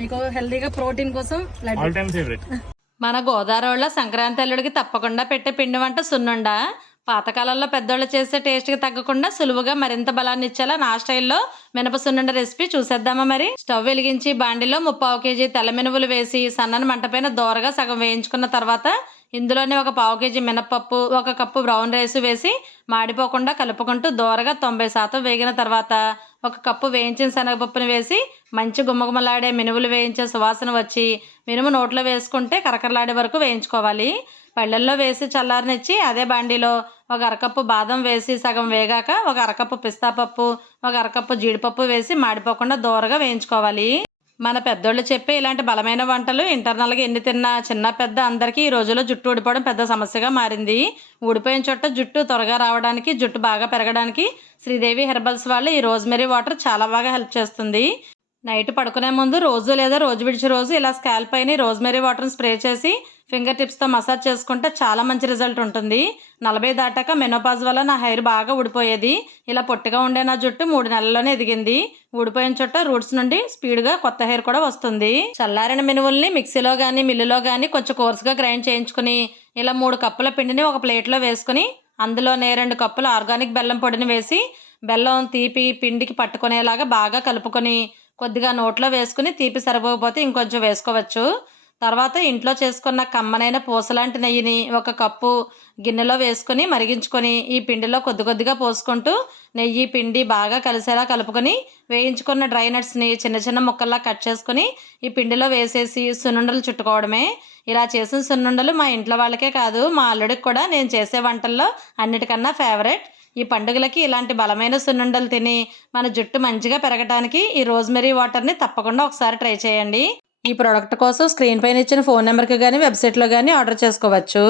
మీకు హెల్దీగా ప్రోటీన్ కోసం ఆల్ టైమ్ ఫేవరెట్. మన గోదావరిలో సంక్రాంతి అల్లుడికి తప్పకుండా పెట్టే పిండి వంట సున్నుండ. పాతకాలంలో పెద్దోళ్ళు చేసే టేస్ట్కి తగ్గకుండా సులువుగా మరింత బలాన్ని ఇచ్చేలా నా స్టైల్లో మినప సున్నుండ రెసిపీ చూసేద్దామా మరి. స్టవ్ వెలిగించి బాండిలో 3/4 కేజీ తెల్ల మినువులు వేసి సన్నని మంటపైన దోరగా సగం వేయించుకున్న తర్వాత ఇందులోనే 1/4 కేజీ మినపప్పు, 1 కప్పు బ్రౌన్ రైస్ వేసి మాడిపోకుండా కలుపుకుంటూ దోరగా 90% వేగిన తర్వాత 1 కప్పు వేయించిన శనగపప్పుని వేసి మంచి గుమ్మగుమ్మలాడే మినువులు వేయించే సువాసన వచ్చి మినుము నోట్లో వేసుకుంటే కరకరలాడే వరకు వేయించుకోవాలి. పళ్ళెల్లో వేసి చల్లారనిచ్చి అదే బాండీలో 1 అరకప్పు బాదం వేసి సగం వేగాక 1 అరకప్పు పిస్తా పప్పు, 1 అరకప్పు జీడిపప్పు వేసి మాడిపోకుండా దోరగా వేయించుకోవాలి. మన పెద్దోళ్ళు చెప్పే ఇలాంటి బలమైన వంటలు ఇంటర్నల్గా ఎన్ని తిన్నా చిన్న పెద్ద అందరికీ ఈ రోజుల్లో జుట్టు ఊడిపోవడం పెద్ద సమస్యగా మారింది. ఊడిపోయిన చోట జుట్టు త్వరగా రావడానికి, జుట్టు బాగా పెరగడానికి శ్రీదేవి హెర్బల్స్ వాళ్ళు ఈ రోజ్మెరీ వాటర్ చాలా బాగా హెల్ప్ చేస్తుంది. నైట్ పడుకునే ముందు రోజు లేదా రోజు విడిచి రోజు ఇలా స్కాల్ప్ పైన రోజ్మెరీ వాటర్ని స్ప్రే చేసి ఫింగర్ టిప్స్తో మసాజ్ చేసుకుంటే చాలా మంచి రిజల్ట్ ఉంటుంది. 40 దాటాక మెనోపాజ్ వల్ల నా హెయిర్ బాగా ఊడిపోయేది. ఇలా పొట్టిగా ఉండే నా జుట్టు 3 నెలల్లోనే ఎదిగింది. ఊడిపోయిన చోట రూట్స్ నుండి స్పీడ్గా కొత్త హెయిర్ కూడా వస్తుంది. చల్లారిన మినువుల్ని మిక్సీలో కానీ మిల్లులో కానీ కొంచెం కోర్సుగా గ్రైండ్ చేయించుకుని ఇలా 3 కప్పుల పిండిని ఒక ప్లేట్లో వేసుకుని అందులోనే 2 కప్పుల ఆర్గానిక్ బెల్లం పొడిని వేసి బెల్లం తీపి పిండికి పట్టుకునేలాగా బాగా కలుపుకొని కొద్దిగా నోట్లో వేసుకుని తీపి సరిపోకపోతే ఇంకొంచెం వేసుకోవచ్చు. తర్వాత ఇంట్లో చేసుకున్న కమ్మనైన పూసలాంటి నెయ్యిని 1 కప్పు గిన్నెలో వేసుకొని మరిగించుకొని ఈ పిండిలో కొద్ది కొద్దిగా పోసుకుంటూ నెయ్యి పిండి బాగా కలిసేలా కలుపుకొని వేయించుకున్న డ్రై నట్స్ని చిన్న చిన్న ముక్కల్లా కట్ చేసుకుని ఈ పిండిలో వేసేసి సున్నుండలు చుట్టుకోవడమే. ఇలా చేసిన సున్నుండలు మా ఇంట్లో వాళ్ళకే కాదు మా అల్లుడికి కూడా నేను చేసే వంటల్లో అన్నిటికన్నా ఫేవరెట్. ఈ పండుగలకి ఇలాంటి బలమైన సున్నుండలు తిని మన జుట్టు మంచిగా పెరగడానికి ఈ రోజ్మెరీ వాటర్ని తప్పకుండా ఒకసారి ట్రై చేయండి. ఈ ప్రోడక్ట్ కోసం స్క్రీన్ పైన ఇచ్చిన ఫోన్ నెంబర్కి కానీ వెబ్సైట్లో కానీ ఆర్డర్ చేసుకోవచ్చు.